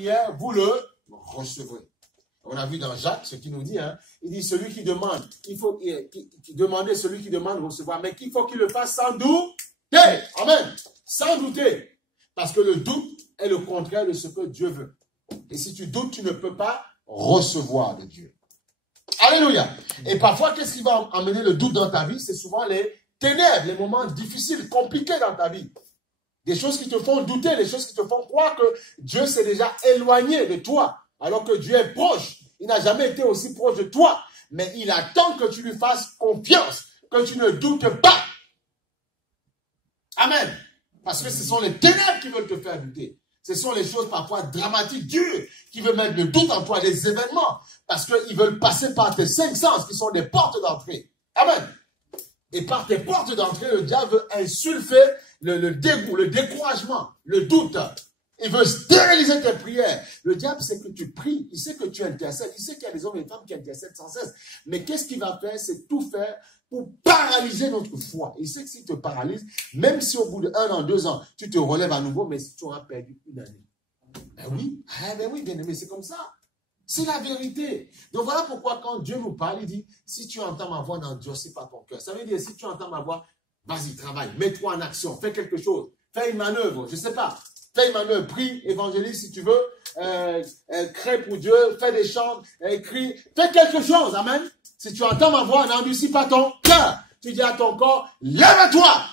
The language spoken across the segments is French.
prière, vous le recevrez. On a vu dans Jacques ce qu'il nous dit, hein. Il dit celui qui demande, demander celui qui demande recevoir, mais qu'il faut qu'il le fasse sans douter. Amen. Sans douter. Parce que le doute est le contraire de ce que Dieu veut. Et si tu doutes, tu ne peux pas recevoir de Dieu. Alléluia. Et parfois, qu'est-ce qui va amener le doute dans ta vie? C'est souvent les ténèbres, les moments difficiles, compliqués dans ta vie. Des choses qui te font douter, des choses qui te font croire que Dieu s'est déjà éloigné de toi, alors que Dieu est proche. Il n'a jamais été aussi proche de toi, mais il attend que tu lui fasses confiance, que tu ne doutes pas. Amen. Parce que ce sont les ténèbres qui veulent te faire douter. Ce sont les choses parfois dramatiques, dures, qui veulent mettre le doute en toi, les événements, parce qu'ils veulent passer par tes 5 sens, qui sont des portes d'entrée. Amen. Et par tes portes d'entrée, le diable veut insulfer le dégoût, le découragement, le doute. Il veut stériliser tes prières. Le diable sait que tu pries, il sait que tu intercèdes, il sait qu'il y a des hommes et des femmes qui intercèdent sans cesse. Mais qu'est-ce qu'il va faire? C'est tout faire pour paralyser notre foi. Il sait que s'il te paralyse, même si au bout de 1 an, 2 ans, tu te relèves à nouveau, mais si tu auras perdu 1 année. Ben oui, bien aimé, c'est comme ça. C'est la vérité. Donc voilà pourquoi quand Dieu nous parle, il dit, si tu entends ma voix, n'endurcis pas ton cœur. Ça veut dire, si tu entends ma voix, vas-y, travaille, mets-toi en action, fais quelque chose, fais une manœuvre, je ne sais pas. Fais une manœuvre, prie, évangélise si tu veux, crée pour Dieu, fais des chants, écris, fais quelque chose, amen. Si tu entends ma voix, n'endurcis pas ton cœur. Tu dis à ton corps, lève-toi.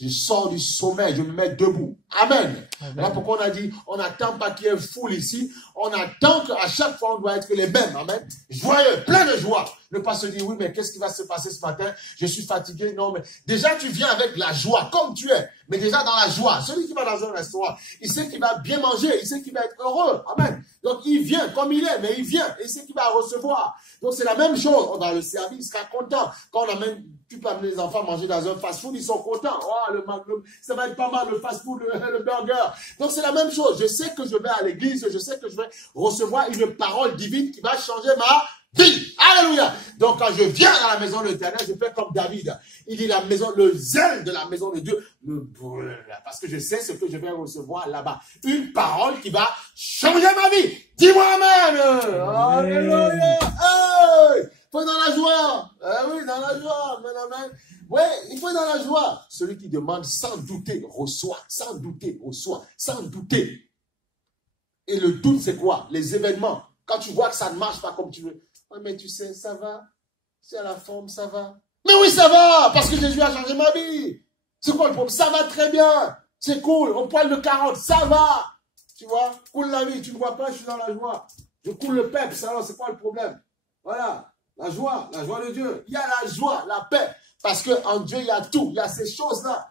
Je sors du sommeil, je me mets debout. Amen. Voilà pourquoi on a dit, on n'attend pas qu'il y ait foule ici, on attend qu'à chaque fois on doit être les mêmes. Amen. Joyeux, plein de joie. Ne pas se dire, oui, mais qu'est-ce qui va se passer ce matin? Je suis fatigué. Non, mais déjà tu viens avec la joie, comme tu es. Mais déjà dans la joie. Celui qui va dans un restaurant, il sait qu'il va bien manger, il sait qu'il va être heureux. Amen. Donc il vient comme il est, mais il vient et il sait qu'il va recevoir. Donc c'est la même chose. Dans le service, il sera content. Quand on amène, tu peux amener les enfants manger dans un fast-food, ils sont contents. Oh, ça va être pas mal, le fast-food, le burger. Donc c'est la même chose. Je sais que je vais à l'église, je sais que je vais recevoir une parole divine qui va changer ma vie. Alléluia. Donc quand je viens dans la maison de l'Éternel, je fais comme David. Il dit la maison, le zèle de la maison de Dieu me brûle. Parce que je sais ce que je vais recevoir là-bas. Une parole qui va changer ma vie. Dis-moi amen. Alléluia. Hey. Faut dans la joie. Oui, dans la joie. Amen, amen. Oui, il faut dans la joie. Celui qui demande sans douter reçoit. Sans douter reçoit. Sans douter. Et le doute, c'est quoi? Les événements. Quand tu vois que ça ne marche pas comme tu veux. Oui, mais tu sais, ça va. C'est à la forme, ça va. Mais oui, ça va. Parce que Jésus a changé ma vie. C'est quoi le problème? Ça va très bien. C'est cool. On poêle de carottes. Ça va. Tu vois? Coule la vie. Tu ne vois pas, je suis dans la joie. Je coule le peps. Alors, c'est quoi le problème? Voilà. La joie de Dieu. Il y a la joie, la paix. Parce qu'en Dieu, il y a tout. Il y a ces choses-là.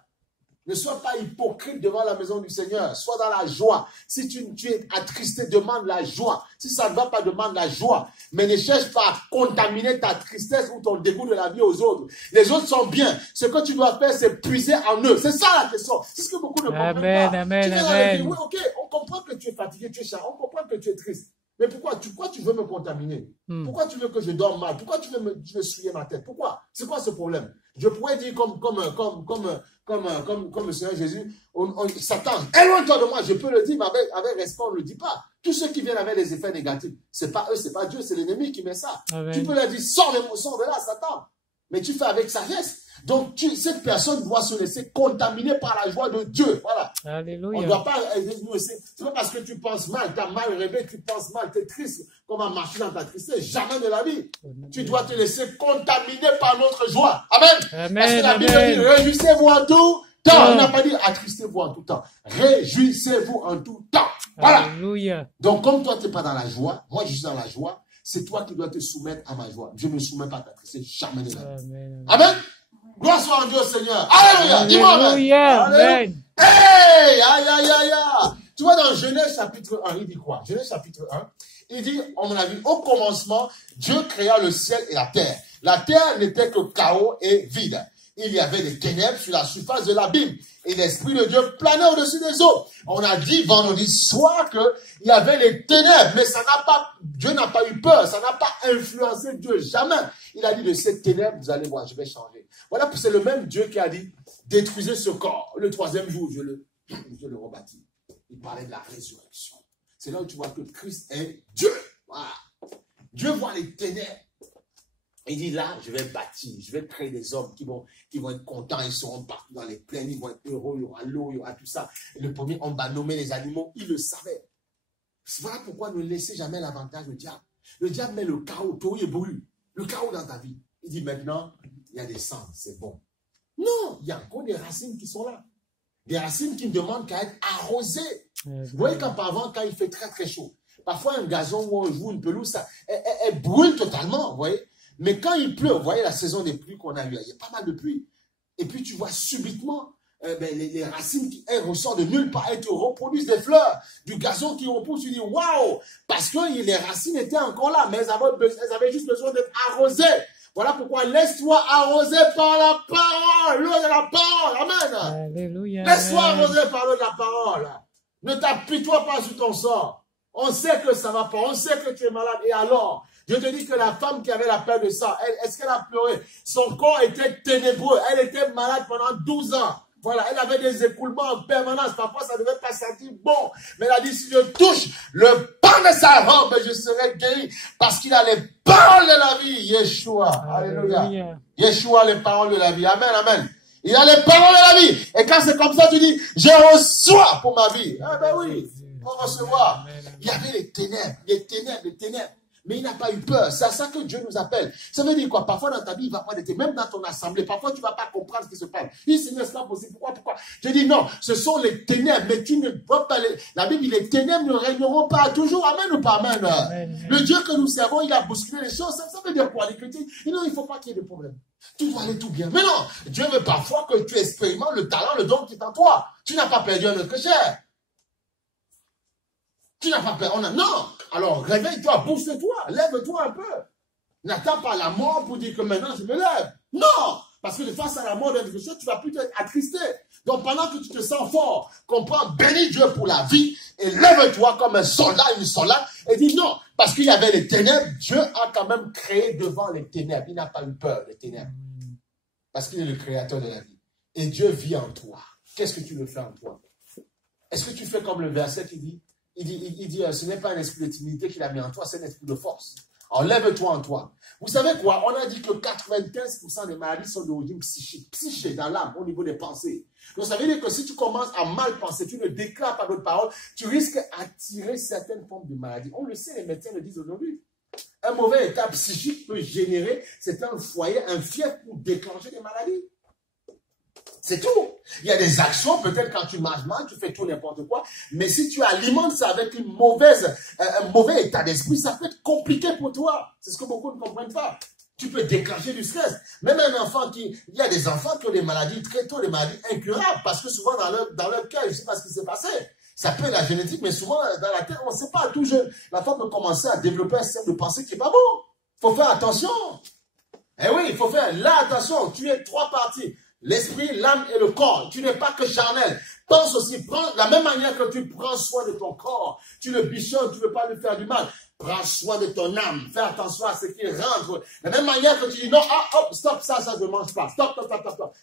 Ne sois pas hypocrite devant la maison du Seigneur. Sois dans la joie. Si tu es attristé, demande la joie. Si ça ne va pas, demande la joie. Mais ne cherche pas à contaminer ta tristesse ou ton dégoût de la vie aux autres. Les autres sont bien. Ce que tu dois faire, c'est puiser en eux. C'est ça la question. C'est ce que beaucoup ne comprennent pas. Amen, amen. Oui, ok, on comprend que tu es fatigué, tu es chargé. On comprend que tu es triste. Mais pourquoi tu veux me contaminer? Pourquoi tu veux que je dorme mal? Pourquoi tu veux souiller ma tête? Pourquoi? C'est quoi ce problème? Je pourrais dire comme le Seigneur Jésus, Satan, éloigne-toi de moi. Je peux le dire, mais avec respect, on ne le dit pas. Tous ceux qui viennent avec les effets négatifs, c'est pas eux, c'est pas Dieu, c'est l'ennemi qui met ça. Amen. Tu peux leur dire, sors de là, Satan. Mais tu fais avec sagesse. Donc, cette personne doit se laisser contaminer par la joie de Dieu. Voilà. Alléluia. On ne doit pas c'est pas parce que tu penses mal, tu as mal rêvé, tu penses mal, tu es triste, qu'on va marcher dans ta tristesse. Jamais de la vie. Tu dois te laisser contaminer par notre joie. Amen. Amen. Parce que la Bible dit, réjouissez-vous en tout temps. On n'a pas dit attristez-vous en tout temps. Réjouissez-vous en tout temps. Voilà. Alléluia. Donc, comme toi, tu n'es pas dans la joie, moi, je suis dans la joie, c'est toi qui dois te soumettre à ma joie. Je ne me soumets pas à ta tristesse. Jamais de la vie. Amen. Amen. Gloire soit en Dieu, Seigneur. Alléluia. Dis-moi amen. Amen. Hey, aïe, aïe, aïe, aïe. Tu vois, dans Genèse chapitre 1, il dit quoi? Genèse chapitre 1, il dit, on a vu, au commencement, Dieu créa le ciel et la terre. La terre n'était que chaos et vide. Il y avait des ténèbres sur la surface de l'abîme. Et l'Esprit de Dieu planait au-dessus des eaux. On a dit vendredi soir qu'il y avait les ténèbres, mais Dieu n'a pas eu peur, ça n'a pas influencé Dieu, jamais. Il a dit de ces ténèbres, vous allez voir, je vais changer. Voilà, c'est le même Dieu qui a dit, détruisez ce corps. Le 3e jour, je le rebâtis. Il parlait de la résurrection. c'est là où tu vois que Christ est Dieu. Voilà. Dieu voit les ténèbres. Il dit là, je vais bâtir, je vais créer des hommes qui vont être contents, ils seront partout dans les plaines, ils vont être heureux, il y aura l'eau, il y aura tout ça. Et le premier, on va nommer les animaux, il le savait. Voilà pourquoi ne laissez jamais l'avantage au diable. Le diable met le chaos, tout est brûlé, le chaos dans ta vie. Il dit maintenant, il y a des cendres, c'est bon. Non, il y a encore des racines qui sont là. Des racines qui ne demandent qu'à être arrosées. Vous voyez qu'auparavant, quand il fait très très chaud, parfois un gazon ou un joue, une pelouse, elle brûle totalement, vous voyez. Mais quand il pleut, vous voyez la saison des pluies qu'on a eu, il y a pas mal de pluie. Et puis tu vois subitement les racines qui ressortent de nulle part et te reproduisent des fleurs, du gazon qui repousse. Tu dis waouh, parce que les racines étaient encore là, mais elles avaient juste besoin d'être arrosées. Voilà pourquoi laisse-toi arroser par la parole, l'eau de la parole. Amen. Alléluia. Laisse-toi arroser par l'eau de la parole. Ne t'appuie-toi pas sur ton sort. On sait que ça va pas, on sait que tu es malade. Et alors, je te dis que la femme qui avait la peur de ça, est-ce qu'elle a pleuré? Son corps était ténébreux. Elle était malade pendant 12 ans. Voilà, elle avait des écoulements en permanence. Parfois, ça ne devait pas sentir bon. Mais elle a dit, si je touche le pan de sa robe, je serai guéri. Parce qu'il a les paroles de la vie. Yeshua. Alléluia. Yeshua, les paroles de la vie. Amen, amen. Il a les paroles de la vie. Et quand c'est comme ça, tu dis, je reçois pour ma vie. Ah ben oui, pour recevoir. Il y avait les ténèbres, les ténèbres, les ténèbres. Mais il n'a pas eu peur. C'est à ça que Dieu nous appelle. Ça veut dire quoi? Parfois dans ta vie, il va y avoir des ténèbres. Même dans ton assemblée, parfois tu ne vas pas comprendre ce qui se passe. Il dit, Seigneur, c'est pas possible. Pourquoi? Je dis non, ce sont les ténèbres. Mais tu ne peux pas La Bible dit, les ténèbres ne régneront pas toujours. Amen ou pas amen? Amen. Le Dieu que nous servons, il a bousculé les choses. Ça veut dire quoi? Les chrétiens, non, il ne faut pas qu'il y ait de problème. Tout va aller tout bien. Mais non, Dieu veut parfois que tu expérimentes le talent, le don qui est en toi. Tu n'as pas perdu un autre chair. Tu n'as pas perdu. Non. Alors, réveille-toi, bouge-toi, lève-toi un peu. N'attends pas la mort pour dire que maintenant je me lève. Non! Parce que face à la mort de quelque chose, tu vas plus être attristé. Donc pendant que tu te sens fort, comprends, bénis Dieu pour la vie et lève-toi comme un soldat, une soldate et dis non. Parce qu'il y avait les ténèbres, Dieu a quand même créé devant les ténèbres. Il n'a pas eu peur des ténèbres. Parce qu'il est le créateur de la vie. Et Dieu vit en toi. Qu'est-ce que tu veux faire en toi? Est-ce que tu fais comme le verset qui dit? Il dit, ce n'est pas un esprit de timidité qu'il a mis en toi, c'est un esprit de force. Alors, lève-toi en toi. Vous savez quoi? On a dit que 95% des maladies sont d'origine psychique, dans l'âme, au niveau des pensées. Donc, ça veut dire que si tu commences à mal penser, tu ne déclares pas d'autres paroles, tu risques d'attirer certaines formes de maladies. On le sait, les médecins le disent aujourd'hui. Un mauvais état psychique peut générer, c'est un foyer, un fief pour déclencher des maladies. C'est tout. Il y a des actions, peut-être quand tu manges mal, tu fais tout n'importe quoi, mais si tu alimentes ça avec un mauvais état d'esprit, ça peut être compliqué pour toi. C'est ce que beaucoup ne comprennent pas. Tu peux déclencher du stress. Même un enfant il y a des enfants qui ont des maladies très tôt, des maladies incurables, parce que souvent dans leur cœur, je ne sais pas ce qui s'est passé. Ça peut être la génétique, mais souvent dans la tête, on ne sait pas, tout jeune. La femme peut commencer à développer un système de pensée qui n'est pas bon. Il faut faire attention. Eh oui, il faut faire là attention. Tu es 3 parties. L'esprit, l'âme et le corps. Tu n'es pas que charnel. Pense aussi, prends la même manière que tu prends soin de ton corps. Tu le bichonnes, tu ne veux pas lui faire du mal. Prends soin de ton âme. Fais attention à ce qui rentre. De la même manière que tu dis non, hop, stop, ça je ne mange pas. Stop,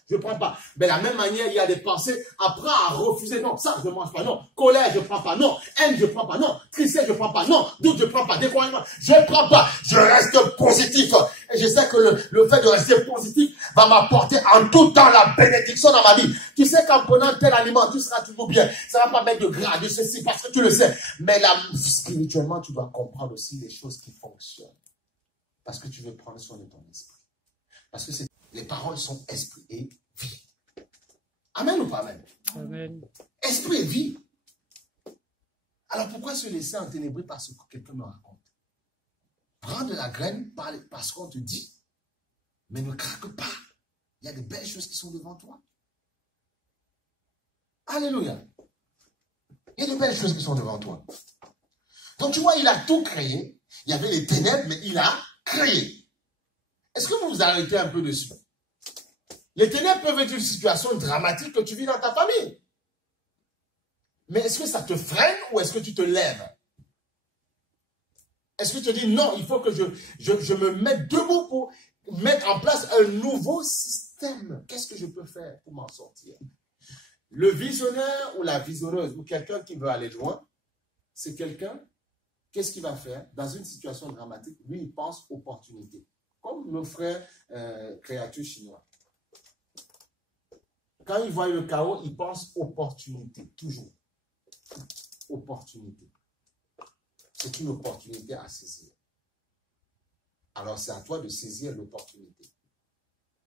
je ne prends pas. Mais de la même manière, il y a des pensées. Apprends à refuser. Non, ça je ne mange pas. Non. Colère, je ne prends pas. Non. Haine, je ne prends pas. Non. Tristesse, je ne prends pas. Non. Doute, je ne prends pas. Découragement, je ne prends pas. Je reste positif. Et je sais que le fait de rester positif va m'apporter en tout temps la bénédiction dans ma vie. Tu sais qu'en prenant tel aliment, tu seras toujours bien. Ça ne va pas mettre de gras, de ceci, parce que tu le sais. Mais là, spirituellement, tu dois comprendre aussi les choses qui fonctionnent. Parce que tu veux prendre soin de ton esprit. Parce que les paroles sont esprit et vie. Amen ou pas amen? Amen. Esprit et vie. Alors pourquoi se laisser enténébrer par ce que quelqu'un me raconte? Prends de la graine parce qu'on te dit, mais ne craque pas. Il y a de belles choses qui sont devant toi. Alléluia. Il y a de belles choses qui sont devant toi. Donc tu vois, il a tout créé. Il y avait les ténèbres, mais il a créé. Est-ce que vous vous arrêtez un peu dessus? Les ténèbres peuvent être une situation dramatique que tu vis dans ta famille. Mais est-ce que ça te freine ou est-ce que tu te lèves? Est-ce que tu te dis non, il faut que je me mette debout pour mettre en place un nouveau système? Qu'est-ce que je peux faire pour m'en sortir? Le visionnaire ou la visionneuse ou quelqu'un qui veut aller loin, c'est quelqu'un, qu'est-ce qu'il va faire? Dans une situation dramatique, lui, il pense opportunité. Comme nos frères créatures chinois. Quand il voit le chaos, il pense opportunité, toujours. Opportunité. C'est une opportunité à saisir. Alors, c'est à toi de saisir l'opportunité.